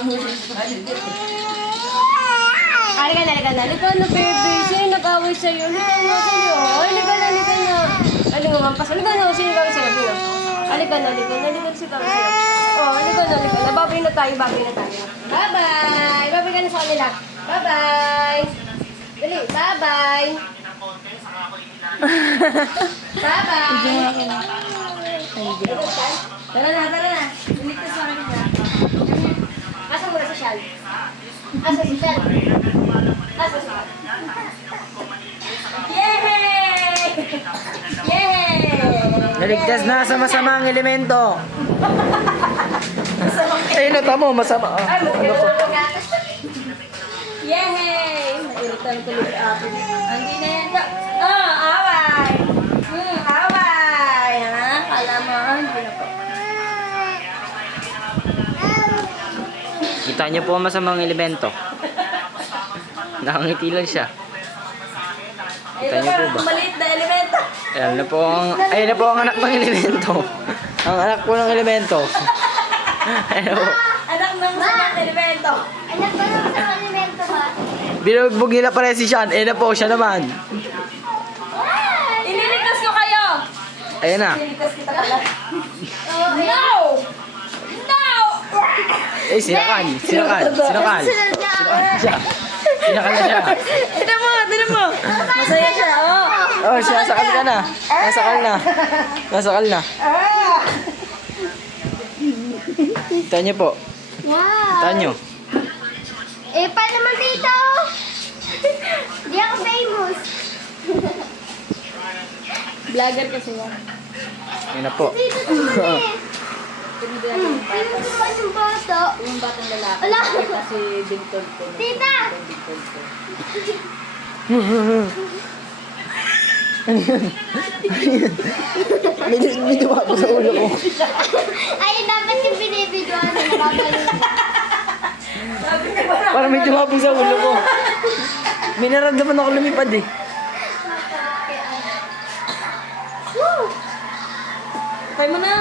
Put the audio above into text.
Halika na, halika na. Halika na, baby. Sino nag-away sa'yo? Halika na, sa'yo. Halika na, halika na. Halika nga, pas. Halika na, sino nag-away sa'yo? Sino? Halika na, halika na, halika na, sino nag-away sa'yo? Oh, halika na, halika na. Babay na tayo, babay na tayo. Bye-bye! Babay ka na sa kanila. Bye-bye! Dali, bye-bye! Bye-bye! Tara na, tara na. Ligtas sa kanila. Asa mo na si Shal? Asa si Shal? Asa si Shal? Yay! Yay! Naligtas na sa masamang elemento. Ay, natamo, masama. Ay, ano ko? Yay! Mairitan tuloy si Apo. Ang ginendo. Oh, away! Away! Ha? Kala mo, hindi na po. Kita niyo po ang masamang elemento. Nakangiti lang siya. Kita niyo po ba? Maliit na elemento. Ayan na po ang anak ng elemento. Ang anak po ng elemento. Ayan po. Anak ng masakang elemento. Anak ko lang sa alimento ba? Binugbog nila pare si Sean. Ayan na po, siya naman. Ililigtas ko kayo! Ayan na. Ililigtas kita pala. No! No! Eh, sinakal. Sinakal. Sinakal. Sinakal siya. Sinakal na siya. Tignan mo, tignan mo. Masaya siya, oh. Oh, sinasakal ka na. Nasakal na. Nasakal na. Kita niyo po. Wow. Kita niyo. Eh, pa naman dito? Di ako famous. Vlogger kasi yan. Ayan na po. Dito naman eh. Famous naman yung bata. Yung batang lalaki. Ala. Kasi bintod ko. Tita! Bintod ko. May duwa po sa ulo ko. Ay, dapat yung binibidyoan na nakabalik. Parang may duwa po sa ulo ko. May naramdaman ako lumipad eh. Try mo na.